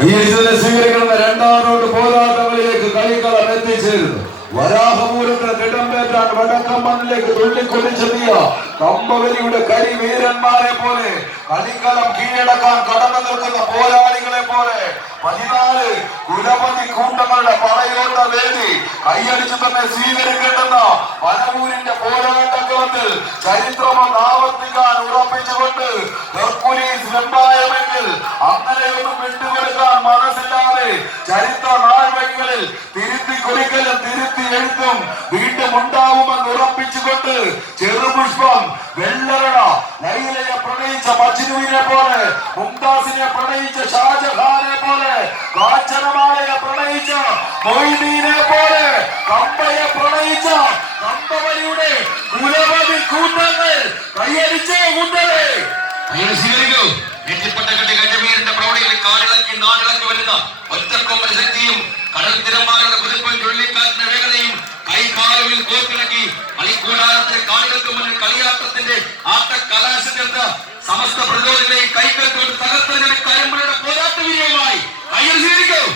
സ്വീകരിക്കുന്ന രണ്ടാം റൗണ്ട് പോരാട്ടങ്ങളിലേക്ക് കളിക്കളം എത്തിച്ചേരുന്നു. വരാഹപൂരത്തിന് തിടമ്പേറ്റാൻ വടക്കം മണ്ണിലേക്ക് തുള്ളിക്കൊള്ളിച്ചെത്തിയ കമ്പവലിയുടെ കരിവീരന്മാരെ പോലെ കളിക്കളം കീഴടക്കാൻ കടന്നു നിൽക്കുന്ന പോരാളികളെ പോലെ 14 കുലപതി കൂട്ടങ്ങളുടെ പടയോട്ട വേദി കൈയടിച്ചു തന്നെ സ്വീകരിക്കേണ്ടുന്ന പനവൂരിന്റെ പോരാട്ടക്കളത്തിൽ ചരിത്രമൊന്ന് ആവർത്തിക്കാൻ ഉറപ്പിച്ചുകൊണ്ട് ഹെർക്കുലീസ് വെമ്പായമെങ്കിൽ അങ്ങനെയൊന്നും വിട്ടുകൊടുക്കാൻ മനസ്സില്ലാതെ ചരിത്ര നാഴ്വഴികളിൽ തിരുത്തി കുറിക്കലും തിരുത്തി എഴുത്തും വീണ്ടും ഉണ്ടാവുമെന്ന് ഉറപ്പിച്ചുകൊണ്ട് ചെറുപുഷ്പം വെള്ളറട ലൈലയെ പ്രണയിച്ച മജ്നുവിനെ പോലെ, മുംതാസിനെ പ്രണയിച്ച ഷാജഹാനെ പോലെ, കാഞ്ചനമാലയെ പ്രണയിച്ച മൊയ്തീനെ പോലെ, കമ്പയെ പ്രണയിച്ച കമ്പവലിയുടെ കുലപതി കൂട്ടങ്ങൾ കൈയടിച്ചേ കുട്ടരെ നെറ്റിപ്പട്ടക്കെട്ട് ഗജമീറിന്റെ പ്രൗഢികളിൽ കാടിളക്കി നാടിളക്കി വരുന്ന ഒറ്റക്കൊമ്പൻ ശക്തിയും കടൽ തിരമാലയുടെ കുതിപ്പൻ ചുഴലിക്കാറ്റിന്റെ വേഗതയും കൈകാലുകളിൽ കോർത്തിണക്കി കളിക്കൂടാരത്തെ കാണികൾക്ക് മുന്നിൽ കളിയാട്ടത്തിന്റെ ആട്ടക്കലാശത്തെ സമസ്ത പ്രതിരോധികളെയും കൈകൾക്കൊണ്ട് തകർത്തതിന്റെ കരിമ്പുകളുടെ പോരാട്ട വീര്യവുമായി കയ്യിൽ സ്വീകരിക്കും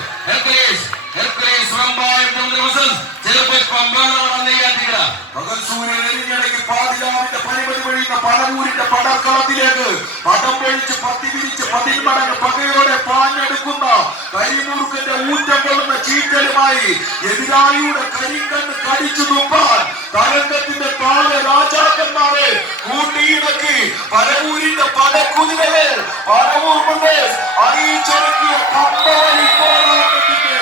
പടക്കളത്തിലേക്ക് പടം പൊഴിച്ച് പത്തി വിരിച്ച് 10 മടങ്ങ് പകയോടെ പാഞ്ഞെടുക്കുന്ന കരിമുറുക്കന്റെ ഊറ്റം കൊള്ളുന്ന ചീറ്റലുമായി എതിരാളിയുടെ കരിങ്കണ്ണ് കടിച്ചു തുപ്പാൻ തരംഗത്തിന്റെ താഴെ രാജാക്കന്മാരെ കൂട്ടിയിണക്കി പരവൂരിന്റെ പടക്കുതിരകൾ പരവൂർ പ്രദേശ് അറിയിച്ചൊരുക്കിയ കമ്പവലി പോരാട്ടത്തിന്റെ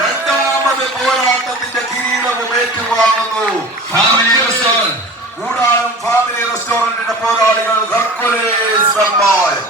രണ്ടാമത് പോരാട്ടത്തിന്റെ കിരീടവും ഏറ്റുവാങ്ങുന്നു. കൂടാരം ഫാമിലി റെസ്റ്റോറന്റിന്റെ പോരാളികൾ ഹെർക്കുലീസ് വെമ്പായം.